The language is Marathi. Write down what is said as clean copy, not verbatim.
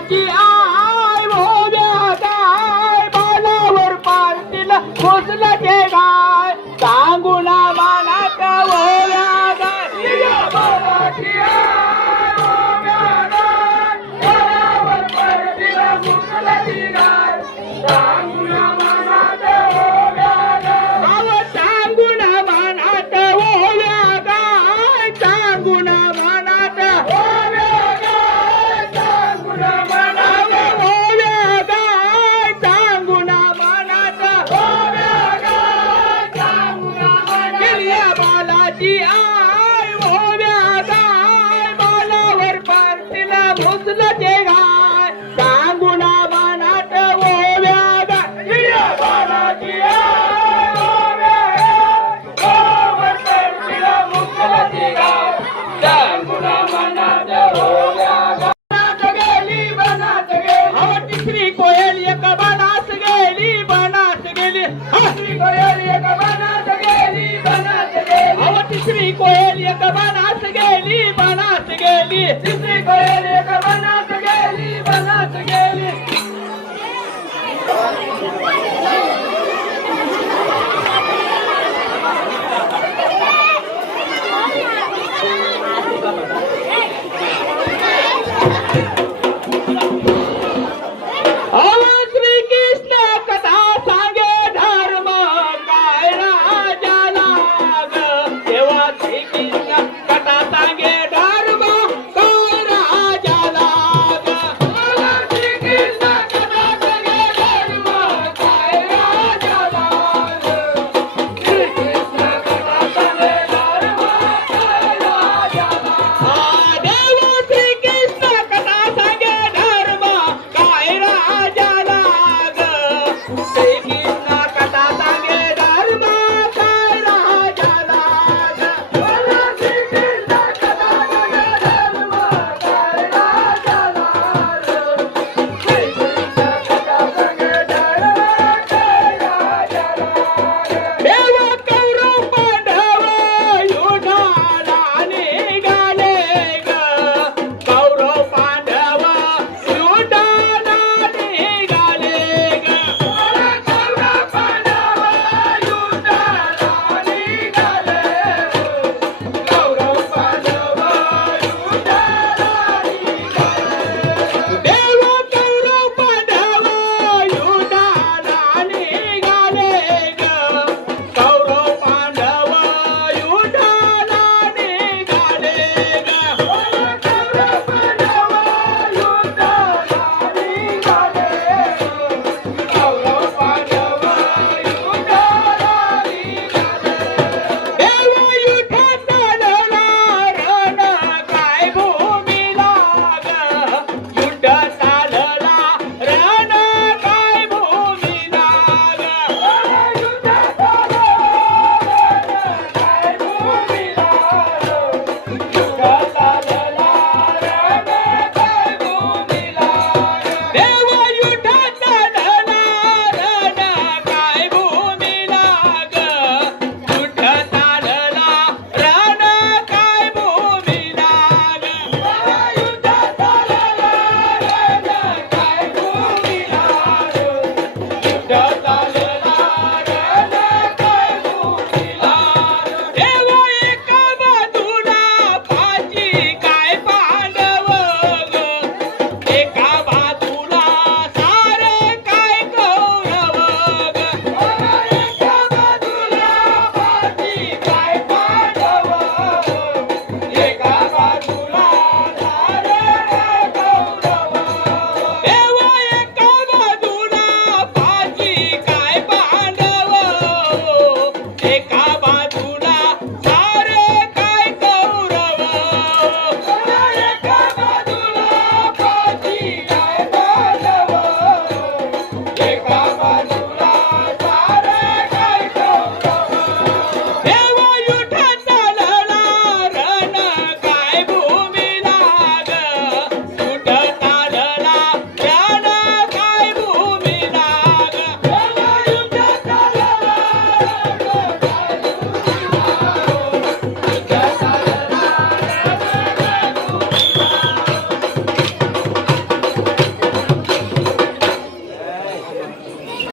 बालाची आय भोव्या गाय बालावर पारतील घुसलं ते गाय सांगून मनात भोव्या गाय बालाची आय भोव्या गाय बालावर पारतील घुसलं ते गाय सांगून मनात भोव्या गाय सांगून मनात भोव्या गाय सांगून मनात बालाची आय भोव्या गाय बालावर पारतील घुसलं ते गाय सांगून मनात भोव्या गाय बालाची आय भोव्या गाय बालावर पारतील घुसलं ते गाय सांगून मनात भोव्या गाय गेली बनात गेली तिसरी कोयल एक बनास गेली बनास गेली तिसरी कोयल एक बनास गेली बनास गेली तिसरी कोयल एक बनास गेली बनास गेली तिसरी कोयल एक बनास गेली बनास गेली एक